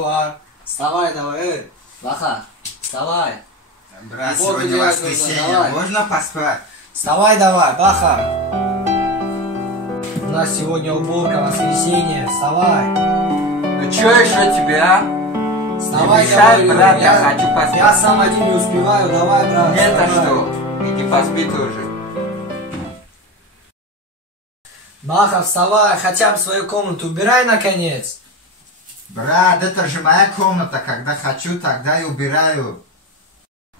var. Вставай давай, Баха, вставай. Брат, сегодня воскресенье, можно поспать? Вставай давай, Баха. У нас сегодня уборка, воскресенье, вставай. Ну чё еще тебя? Вставай, не мешай, говорю, брат, я хочу поспать. Я сам один не успеваю, давай, брат. Нет, а вставай. что? Иди поспи тоже. Баха, вставай, хотя бы свою комнату убирай наконец. Брат, это же моя комната, когда хочу, тогда и убираю.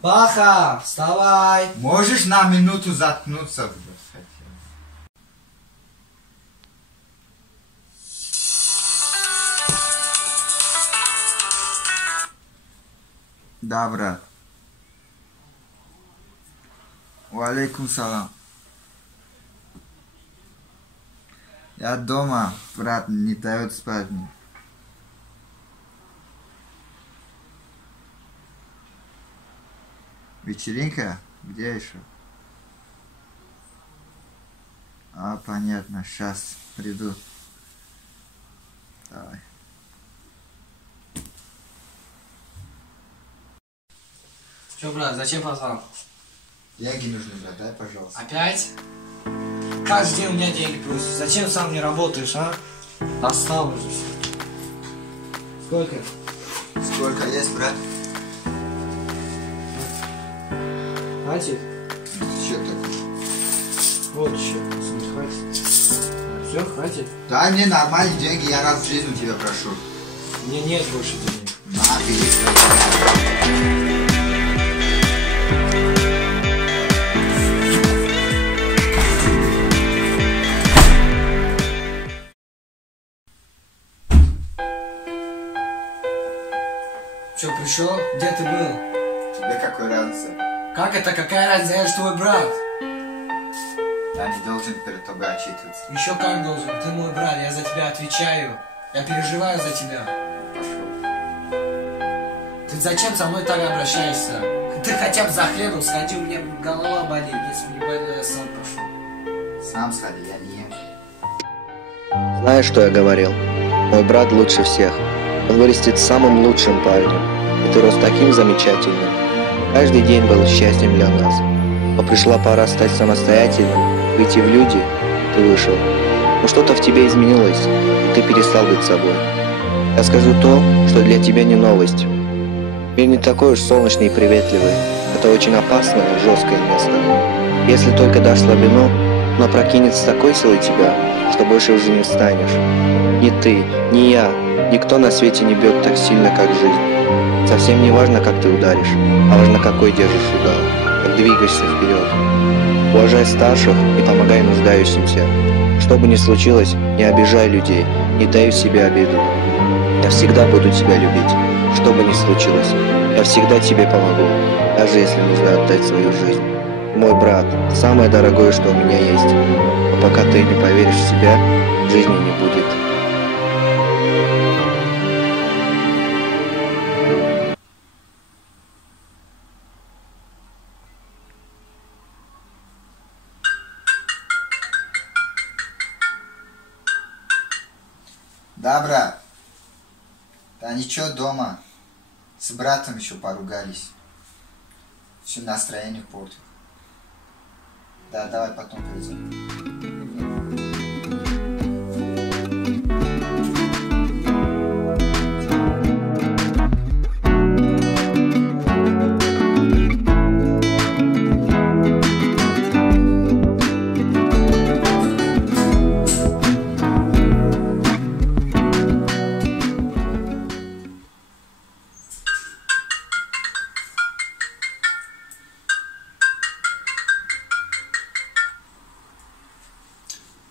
Баха, вставай. Можешь на минуту заткнуться? Да, брат. Валейкум салам. Я дома, брат, не дает спать мне. Вечеринка? Где еще? А, понятно, сейчас приду. Давай. Че, брат, зачем позвал? Деньги нужны, брат, дай, пожалуйста. Опять? Каждый день у меня деньги просят. Зачем сам не работаешь, а? Достал уже все. Сколько? Сколько есть, брат? Хватит? Что такое? Вот еще. Смотри, хватит. Все, хватит? Дай мне нормальные деньги, я раз в жизни тебя прошу. Мне нет больше денег. На, бери. Че, пришел? Где ты был? Тебе какой разница? Как это? Какая разница? Я же твой брат. Я не должен перед тобой отчитываться. Еще как должен? Ты мой брат, я за тебя отвечаю. Я переживаю за тебя. Пошел. Ты зачем со мной так обращаешься? Ты хотя бы за хлебом сходи, у меня голова болит. Если бы не болела, я сам пошел. Сам сходи, я не ем. Знаешь, что я говорил? Мой брат лучше всех. Он вырастет самым лучшим парнем. И ты рос таким замечательным. Каждый день был счастьем для нас. Но пришла пора стать самостоятельным, выйти в люди, ты вышел. Но что-то в тебе изменилось, и ты перестал быть собой. Я скажу то, что для тебя не новость. Мир не такой уж солнечный и приветливый. Это очень опасное и жесткое место. Если только дашь слабину, но прокинется с такой силой тебя, что больше уже не встанешь. Ни ты, ни я, никто на свете не бьет так сильно, как жизнь. Совсем не важно, как ты ударишь, а важно, какой держишь удар, как двигаешься вперед. Уважай старших и помогай нуждающимся. Что бы ни случилось, не обижай людей, не дай в себе обиду. Я всегда буду тебя любить, что бы ни случилось. Я всегда тебе помогу, даже если нужно отдать свою жизнь. Мой брат, самое дорогое, что у меня есть. Но пока ты не поверишь в себя, жизни не будет. Да, брат. Да ничего, дома. С братом еще поругались. Все настроение портит. Да, давай потом перейдем.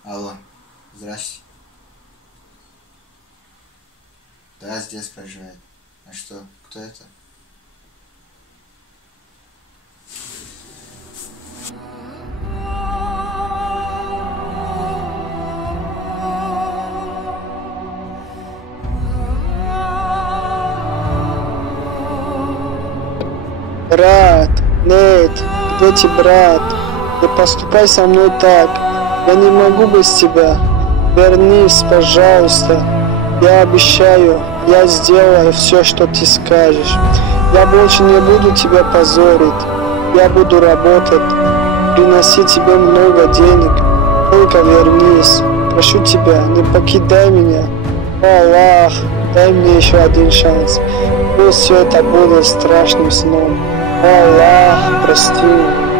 Алло, здрасте. Да, здесь проживает. А что, кто это? Брат, нет, где ты, брат? Не поступай со мной так. Я не могу без тебя. Вернись, пожалуйста. Я обещаю, Я сделаю все, что ты скажешь. Я больше не буду тебя позорить. Я буду работать, приносить тебе много денег. Только вернись. Прошу тебя, не покидай меня. О, Аллах, дай мне еще один шанс. Пусть все это будет страшным сном. О, Аллах, прости меня.